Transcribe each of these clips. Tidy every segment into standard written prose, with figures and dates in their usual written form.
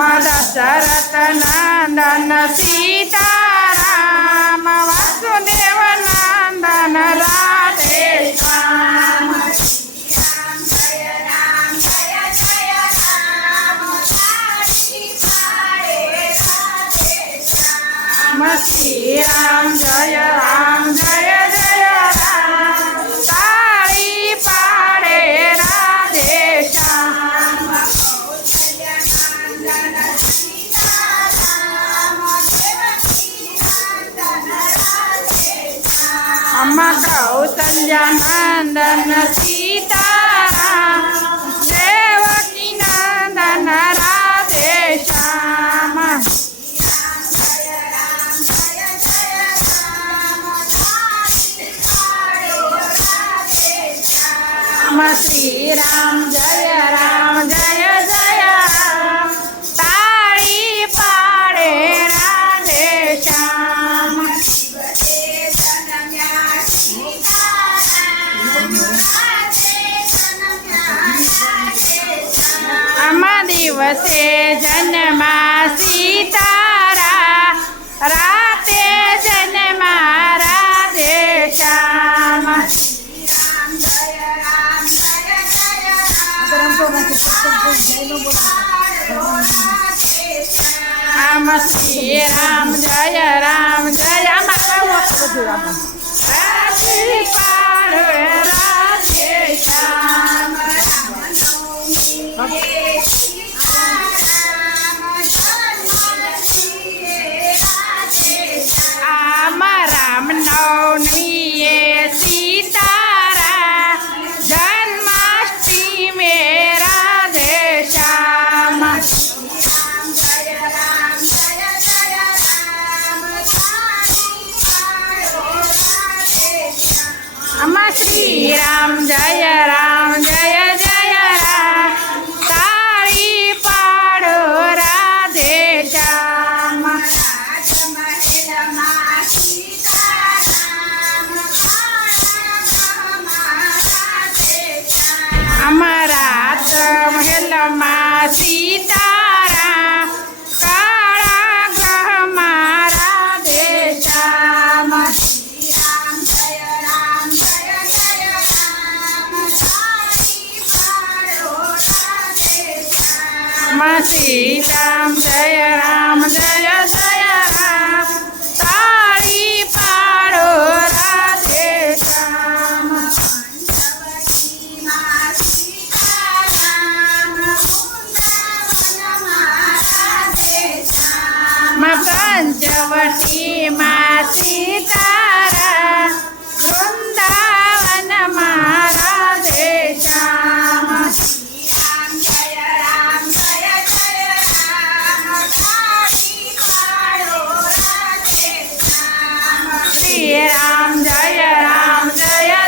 दशरथ नंदन सीताराम वासुदेव नंदन राधे श्याम श्री राम जय राम जय जय राम तारी पाड़े राधे श्याम कौसल्या नंदन सीताराम देवकी नंदन राधे श्याम श्री राम जय जय राम तारी पाड़े राधे श्याम दिवसे जन्मा सीतारा राते जन्मा राधे श्याम श्री राम जय राधे श्याम राम नवमी सीतारा जन्माष्टमी में राधे श्याम श्री राम जय जय राम तारी पाड़ो राधे श्याम रात महल माँ सीतारा काला ग्रह माँ राधे श्याम श्री राम जय जय राम तारी पाड़ो राधे श्याम पंचवटी माँ सीतारा वृंदावन माँ राधे श्याम श्री राम जय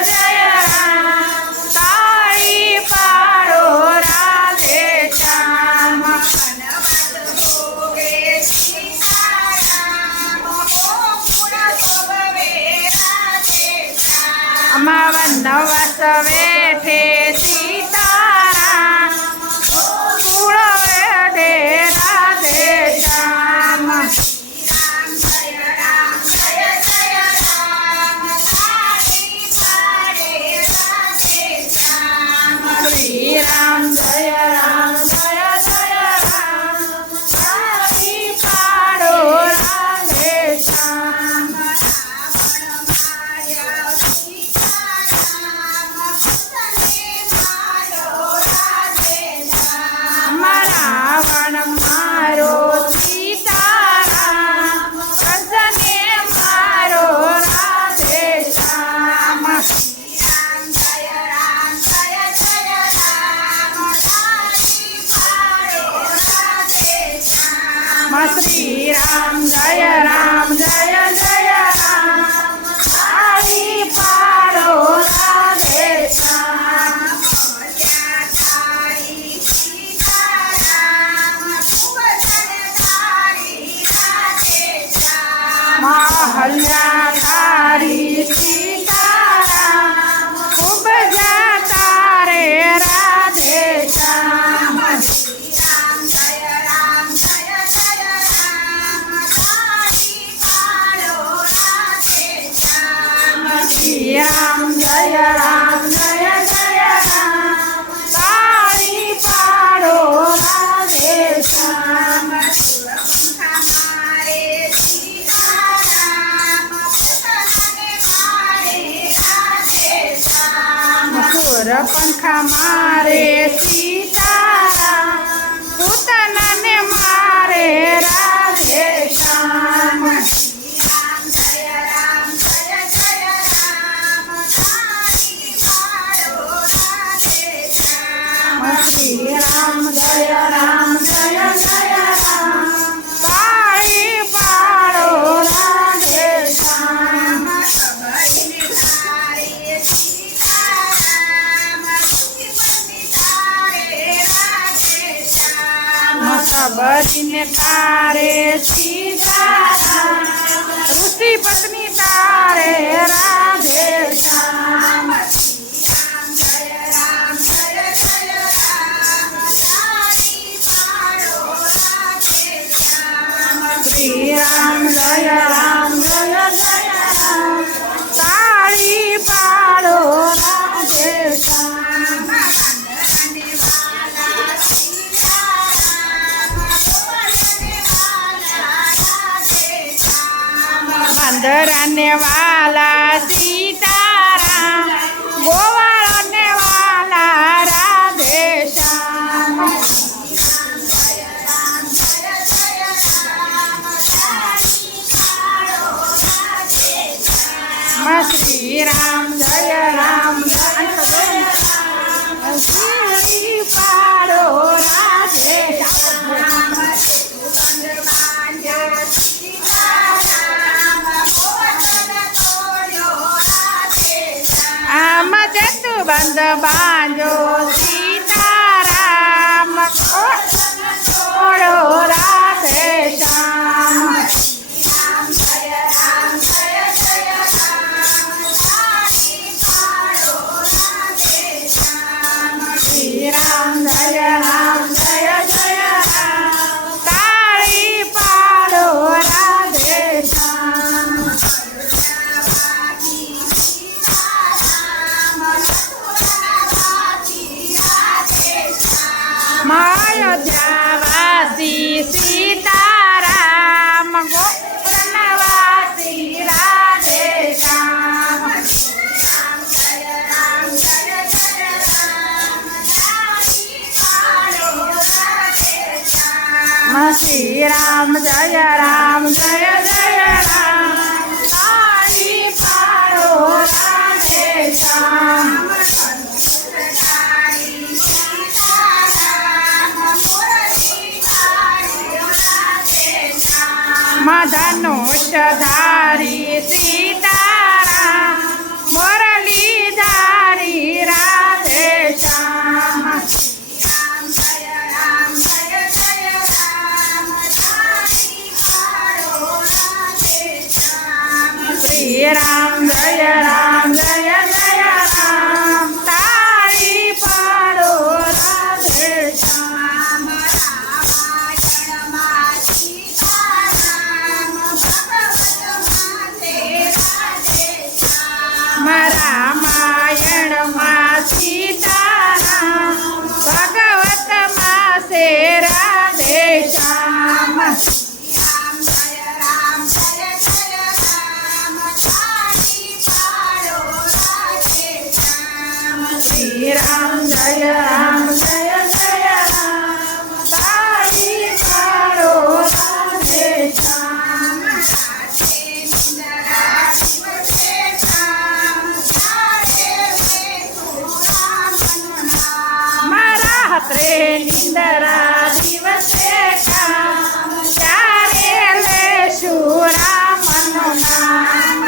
जय राम तारी पाड़ो राधे श्याम वनवास वेठे सीताराम कुल वेठे राधे श्याम श्री राम जय जय राम तारी पाड़ो राधे श्याम रावण मारो सीताराम कंसने मारो राधे श्याम श्री राम जय जय राम तारी पाड़ो राधे श्याम महल्या थारी सीताराम खूब जाता रे राधे श्याम શ્રી રામ જય રામ જય જય રામ તાળી પાડો રાધે શ્યામ સબરીને તારે સીતારામ ઋષિ પત્ની તારે રાધે શ્યામ શ્રી રામ જય રામ જય જય રામ તાળી પાડો રાધે શ્યામ બંદરાને વાલા સીતારામ ગોવાળને વાલા રાધે શ્યામ શ્રી રામ જય રામ શ્રી પાડો રાધે શ્યામ આમ જતું બંધ બાંધો સીતારામ છોડો રાધે શ્યામ શ્રી રામ જય રામ જય જય રામ તાળી પાડો રાધે શ્યામ અયોધ્યાવાસી સીતારામ ગોકુળવાસી રાધે શ્યામ શ્રી રામ જય રામ જય જય રામ તાળી પાડો રાધે શ્યામ ધનુષધારી સીતારામ મુરલીધારી રાધે શ્યામ શ્રી રામ જય રામ જય જય રામ તાળી પાડો રાધે શ્યામ રામાયણમાં સીતારામ ભગવતમાં સે રાધે શ્યામ શ્રી રામ જય રામ જય જય રામ તાળી પાડો રાધે શ્યામ રાત્રે નિંદરા દિવસે કામ ત્યારે લેશું રામનું નામ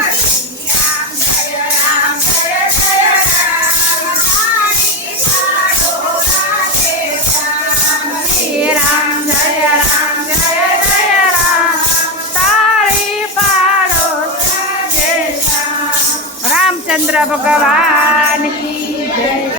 શ્રી રામ જય રામ જય જય રામ તાળી પાડો રાધે શ્યામ રામચંદ્ર ભગવાન કી જય।